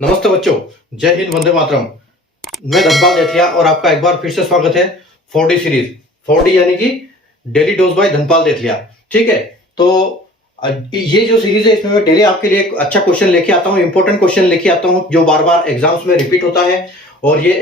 नमस्ते बच्चों, जय हिंद, वंदे मातरम। मैं धनपाल देथिया और आपका एक बार फिर से स्वागत है 4D सीरीज। 4D यानी कि डेली डोज बाय धनपाल देथिया। ठीक है, तो ये जो सीरीज है इसमें मैं डेली आपके लिए एक अच्छा क्वेश्चन लेके आता हूँ, इंपॉर्टेंट क्वेश्चन लेके आता हूँ जो बार बार एग्जाम्स में रिपीट होता है। और ये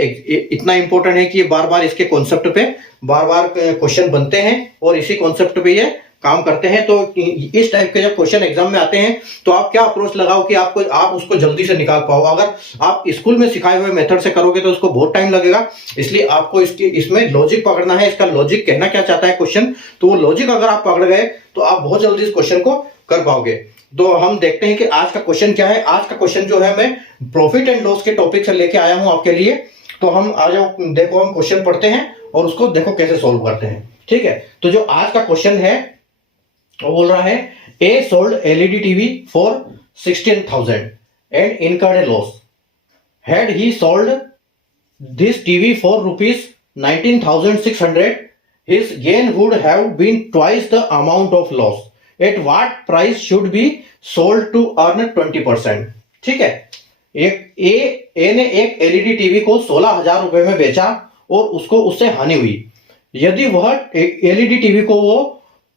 इतना इंपॉर्टेंट है कि ये बार बार इसके कॉन्सेप्ट पे बार बार क्वेश्चन बनते हैं और इसी कॉन्सेप्ट पे ये काम करते हैं। तो इस टाइप के जब क्वेश्चन एग्जाम में आते हैं तो आप क्या अप्रोच लगाओ कि आप उसको जल्दी से निकाल पाओ। अगर आप स्कूल में सिखाए हुए मेथड से करोगे तो उसको बहुत टाइम लगेगा, इसलिए आपको इसमें लॉजिक पकड़ना है। इसका लॉजिक कहना क्या चाहता है क्वेश्चन, तो वो लॉजिक अगर आप पकड़ गए तो आप बहुत जल्दी इस क्वेश्चन को कर पाओगे। तो हम देखते हैं कि आज का क्वेश्चन क्या है। आज का क्वेश्चन जो है मैं प्रॉफिट एंड लॉस के टॉपिक से लेके आया हूं आपके लिए। तो हम आ जाओ, देखो हम क्वेश्चन पढ़ते हैं और उसको देखो कैसे सॉल्व करते हैं। ठीक है, तो जो आज का क्वेश्चन है वो बोल रहा है ए sold LED TV for 16,000 and incurred A loss. Had he sold this TV for rupees 19,600, his gain would have been twice the amount of loss. At what price should be sold to earn 20%? ठीक है, ए ने एक LED TV को 16,000 रुपए में बेचा और उसको उससे हानि हुई। यदि वह एलईडी टीवी को वो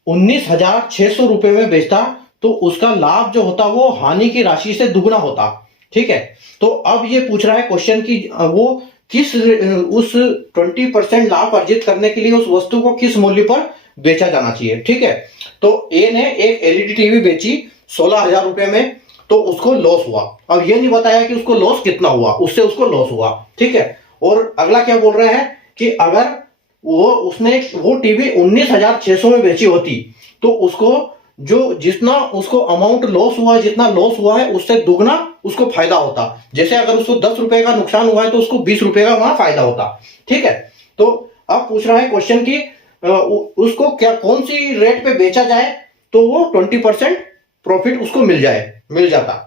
19,600 रुपए में बेचता तो उसका लाभ जो होता वो हानि की राशि से दुगना होता। ठीक है, तो अब ये पूछ रहा है क्वेश्चन कि वो किस उस 20% लाभ अर्जित करने के लिए उस वस्तु को किस मूल्य पर बेचा जाना चाहिए। ठीक है, तो ए ने एक एलईडी टीवी बेची 16,000 रुपए में, तो उसको लॉस हुआ। अब ये नहीं बताया कि उसको लॉस कितना हुआ, उससे उसको लॉस हुआ। ठीक है, और अगला क्या बोल रहा है कि अगर वो टीवी 19,600 में बेची होती तो उसको जितना उसको अमाउंट लॉस हुआ है, जितना लॉस हुआ है उससे दुगना उसको फायदा होता। जैसे अगर उसको 10 रुपए का नुकसान हुआ है तो उसको 20 रुपए का वहां फायदा होता। ठीक है, तो अब पूछ रहा है क्वेश्चन की उसको क्या कौन सी रेट पे बेचा जाए तो वो 20% प्रॉफिट उसको मिल जाता।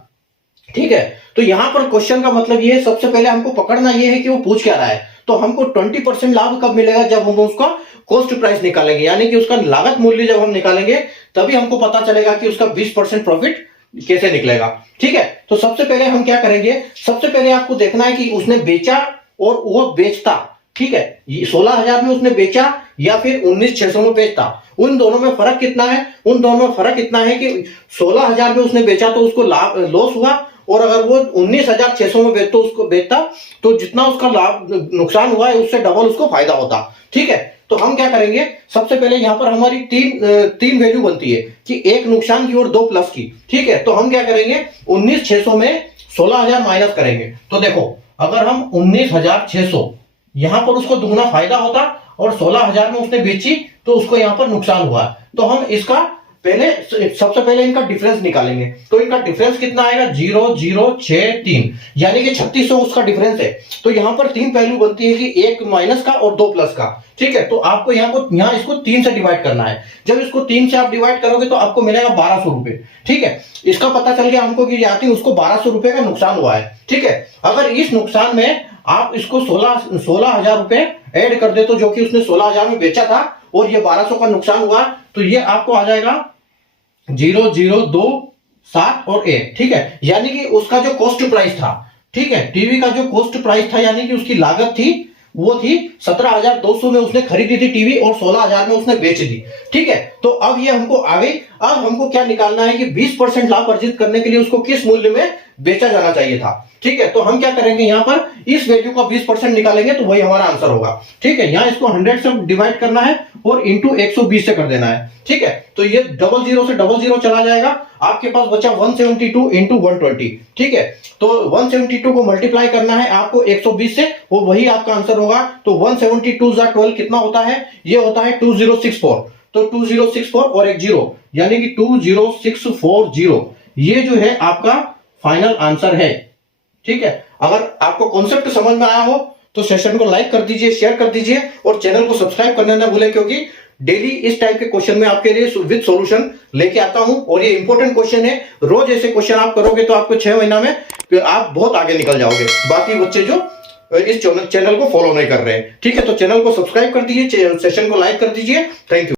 ठीक है, तो यहां पर क्वेश्चन का मतलब ये है, सबसे पहले हमको पकड़ना ये है कि वो पूछ क्या रहा है। तो हमको 20% लाभ कब मिलेगा, जब हम उसका कॉस्ट प्राइस निकालेंगे, यानी कि उसका लागत मूल्य जब हम निकालेंगे तभी हमको पता चलेगा कि उसका 20% प्रॉफिट कैसे निकलेगा। ठीक है, तो सबसे पहले हम क्या करेंगे, सबसे पहले आपको देखना है कि उसने बेचा और वो बेचता। ठीक है, 16,000 में उसने बेचा या फिर 19,600 में बेचता, उन दोनों में फर्क कितना है। उन दोनों में फर्क इतना है कि 16,000 में उसने बेचा तो उसको लॉस हुआ, और अगर वो 19,600 में बेचता तो जितना उसका लाभ नुकसान हुआ है उससे डबल उसको फायदा होता। ठीक है, तो हम क्या करेंगे, सबसे पहले यहां पर हमारी तीन वैल्यू बनती है कि एक नुकसान की और दो प्लस की। ठीक है, तो हम क्या करेंगे, 19,600 में 16,000 माइनस करेंगे। तो देखो, अगर हम 19,600 यहां पर उसको दुगना फायदा होता और 16,000 में उसने बेची तो उसको यहां पर नुकसान हुआ। तो हम इसका सबसे पहले इनका डिफरेंस निकालेंगे। तो इनका डिफरेंस कितना आएगा, 0,063, यानी कि 3600 उसका डिफरेंस है। तो यहां पर तीन पहलू बनती है कि एक माइनस का और दो प्लस का। ठीक है, तो आपको यहाँ इसको 3 से डिवाइड करना है। जब इसको 3 से आप डिवाइड करोगे तो आपको मिलेगा 1,200 रुपए। ठीक है, इसका पता चल गया हमको कि आती उसको 1,200 रुपए का नुकसान हुआ है। ठीक है, अगर इस नुकसान में आप इसको 16,000 रुपए ऐड कर दे तो जो कि उसने 16,000 में बेचा था और ये 1,200 का नुकसान हुआ, तो ये आपको आ जाएगा 0,027 और 1। ठीक है, यानी कि उसका जो कॉस्ट प्राइस था, ठीक है, टीवी का जो कॉस्ट प्राइस था यानी कि उसकी लागत थी वो थी 17,200 में उसने खरीदी थी टीवी और 16,000 में उसने बेच दी। ठीक है, तो अब ये हमको आ गई। अब हमको क्या निकालना है कि 20% लाभ अर्जित करने के लिए उसको किस मूल्य में बेचा जाना चाहिए था। ठीक है, तो हम क्या करेंगे, यहां पर इस वैल्यू का 20% निकालेंगे तो वही हमारा आंसर होगा। ठीक है, यहां इसको 100 से डिवाइड करना है और इंटू 120 से कर देना है। ठीक है, तो ये 00 से 00 चला जाएगा, आपके पास बचा 172 इंटू 120। ठीक है, तो 172 को मल्टीप्लाई करना है आपको 120 से, वो वही आपका आंसर होगा। तो 172 जा 12 कितना होता है, ये होता है 2064। तो 2064 और एक 0 यानी कि 20640, ये जो है आपका फाइनल आंसर है। ठीक है, अगर आपको कॉन्सेप्ट समझ में आया हो तो सेशन को लाइक कर दीजिए, शेयर कर दीजिए और चैनल को सब्सक्राइब करना ना भूलें, क्योंकि डेली इस टाइप के क्वेश्चन में आपके लिए विद सॉल्यूशन लेके आता हूं और ये इंपॉर्टेंट क्वेश्चन है। रोज ऐसे क्वेश्चन आप करोगे तो आपको 6 महीना में आप बहुत आगे निकल जाओगे, बाकी बच्चे जो इस चैनल को फॉलो नहीं कर रहे हैं। ठीक है, तो चैनल को सब्सक्राइब कर दीजिए, सेशन को लाइक कर दीजिए। Thank you.